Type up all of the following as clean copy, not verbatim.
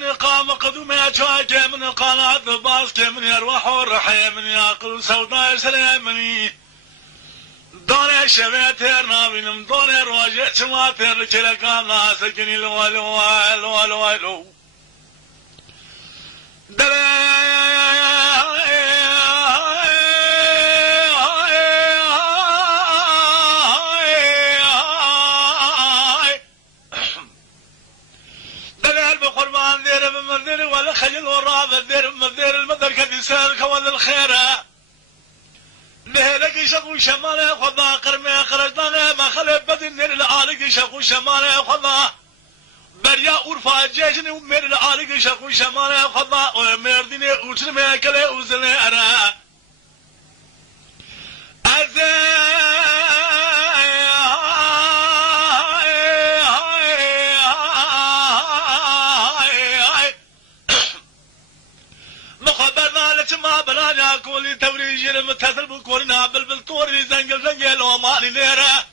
من قام قدوم شاك من قناة باسك من يروح الرحيم من ياقل سوداء سليمني دوني شبيت هرنابين دوني روجة شماتر لكلك الله سكني الوالو مدير ولا خجل وراب مدير المدر كديسان كوان الخيرة لهلك شقو شمالة خضا قرمي قرجدان ما خلب بدن نير العالق شقو شمالة خضا بريا أورفا جيجني ومير العالق شقو شمالة خضا ومرديني وشرمي كلي وزلي أرا ما بلانا كولي توريج المتصل بكورنا بالطور زنقل ومالي ليرة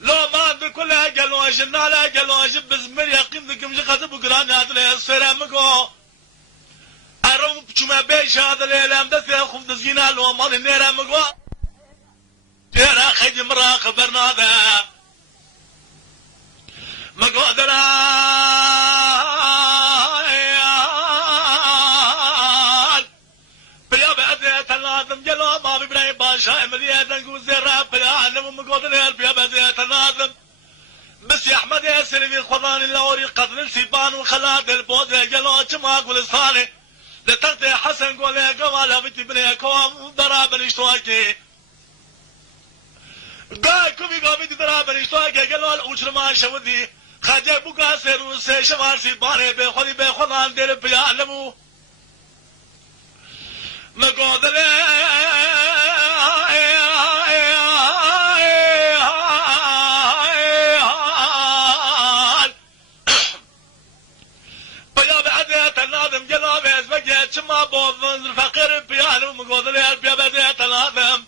لو ما عند كلها قالوا جنالا قالوا جب زمر يقين ذكم جقت بقرانا هذا السلامكو أروم بشما بيش هذا الإعلام ده خف دزينا لو مالي ليرة مكو ليرة خيج مرا خبرنا ذا مكو دلا شايم تنقول زراب بالعالم ومقودن البيا بزيت الناظم بس يا احمد يا سلمي خضان اللوري قدر السيبان وخلاد البوز قالوا جماك ولساني لتغطي حسن قول يا قوالها بنتي بني كوم ضراب اشتواكي قاكم يقوم ضراب اشتواكي قالوا الأجر ما شودي خاجي بقى سيرو سيشمار سيباني بخذي بخضان دير بيعلمو مقودن ما بوظن الفقير بيانو مقودن البيا بديت الهضم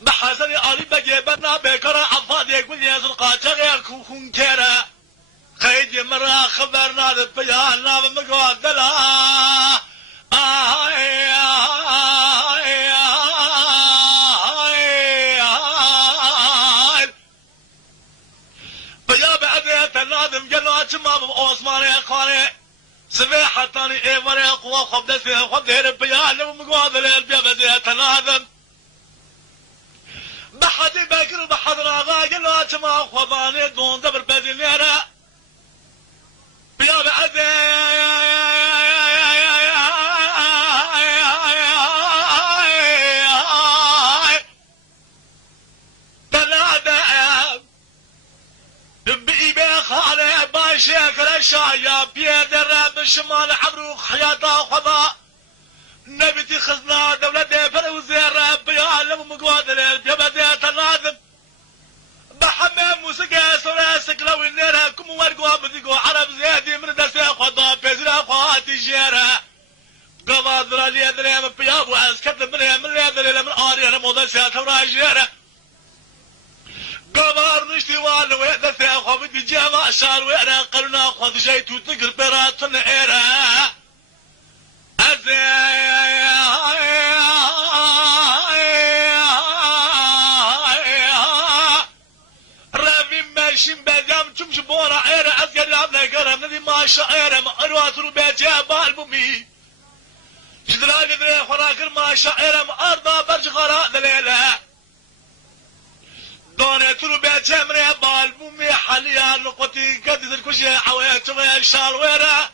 بحسن علي بجي بنا بكرة عفاد يقول يا زلقا تغير كوكون كيرا خيج مرة خبرنا البيانا مقودن بيا بديت الهضم جلو اتمام عثمان يقاني سبيحة تاني ايه وريق وخبدة فيه خبدة ربيان ومقواضل البيا بديت الهضم بحد بكر بحد راغا قلوا اتما خضاني دون دبر بدي ليرا بيا بعدي شيخ الشايا بيد الراب الشمال عبروك حياته خضاء نبتي خزنا دولة ديفر وزير بيعلم مقوادل البيبديت الناظم بحمي موسيقى سلاسك لو النيرة كم ورقوا بذيقوا عرب زيادي من دسي خضاء بيزرا خواتي جيرا قوادر اليدري من بيابو اسكت من اليدري من آريا مودسي تورا جيرا قمر نشتي والو ويدا في خوفي جامع شار ويرا قلنا خذ جيت وتقر برات العيرة رافي ماشي بدام تمشي بورا عيرة أذكر عبنا قرم ندي ما شعيرة ما أروات ربيت يا بالبومي جدرا قدري خراكر ما شعيرة ما أرضى برج غراء دليلة دوني تربيت امري بالبومي حاليا لقطي قدس الكشي حويت ويا شالويرة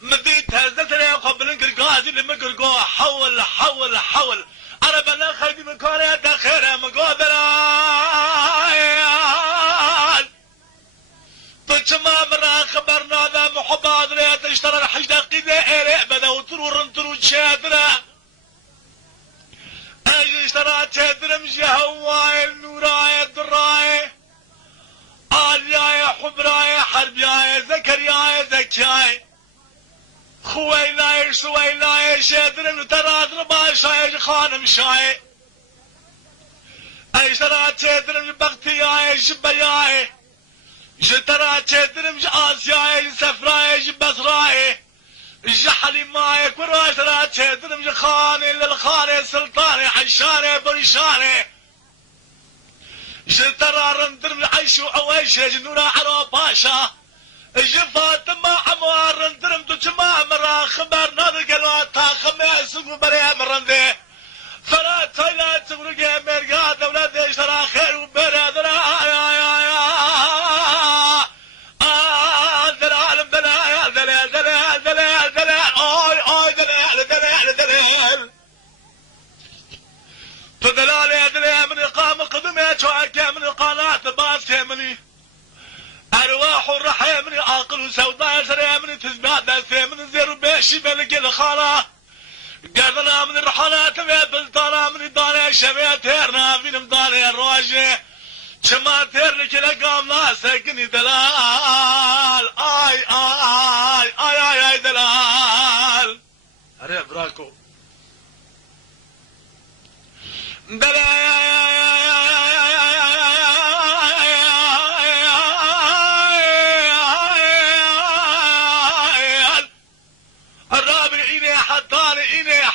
مديت هزت لي قبل انقرقازي لما قرقوا حول عربنا خيدي من كوريا دخيرة مقودرة طجما مرا خبرنا ذا محباد ريت اشترى الحجدة قيدة ايري بدا وترور شادرة اشترى تدرم جهواي النوراي الدراي آلياي حبراي حربياي زكرياي زكاي خوينايش سوينايش يدرن ترادن باشايش خانم شاي اي ترى تدرن بغتيايش بياي ترى تدرن آسياي سفرايش بصراي جحلي مايك وراي ترى تدرن خاني للخاني سلطاني حشاني بريشاني ترى رندرم عيش وعويش جنورا عرو باشا فاطمة عمار رندرم تجمع مرا خبر نادق الواتا خميس وبريم رندي فلا تايلا تغرق مرقا دولة اشترا خير وبرادنا دلال دلال دلال دلال دلال دلال اوي دلال دلال دلال فدلال يا دلال من اقام قدمي شوعك من قناة باس مني أرواح الرحيم عاقل وسوداء سريم تزباد من زير بيشي بلق الخالة قردنا من الرحلات بلطانا من داني شبيه تيرنا من مداني الرواجي شما تيرني كلا قام ناسكني دلال آي آي آي آي آي دلال أريه براكو دلال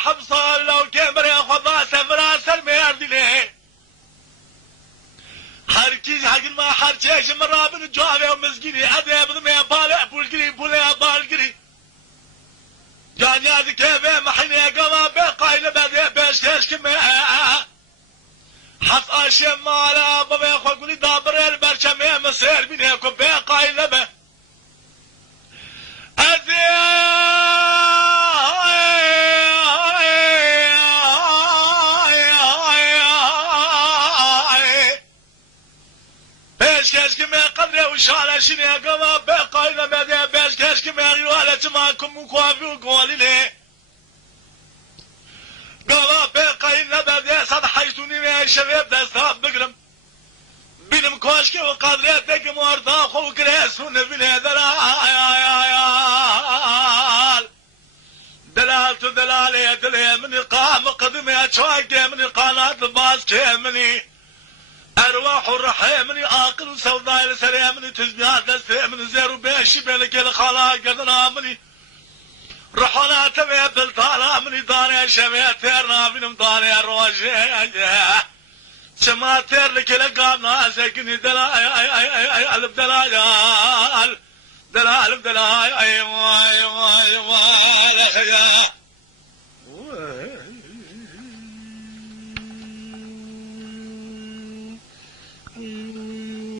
حبصة لو كبر يا خضا سفراس الميردي ليه حركيز حق ما حركيش مرابن الجوابي ومسكيني عذاب ضمي بالع بولقري بولي بالقري جانياد كيفي محني قما بقايل بدي بشكش كمي حف اشياء مالا بابي اخوة قولي دابر البرشمي مسير بيني اكو بقايل به شالا شني قما بقايل بدي بشكش كمي غيوالا معكم مكوافي وقولي لي قما بقايل بدي صد حيثوني يا شباب دستاب بقرم بينم كوشكي وقادريتك مورطاخ وكريسون بني دلال دلالت دلالي دلي من قام قدمي اتشواكي من قناة الباس كيمني أرواح الرحيمني عاقل وسوداء لسريمني تزبيات لسريمني زيرو بيشي بينك الخلاق قدنا مني رحنا تبي بلطانا مني داني شبيه تيرنا بنم داني الرواجي شما تير لك لقام ناسكني دلال دلال دلال دلال ايوه ايوه ايوه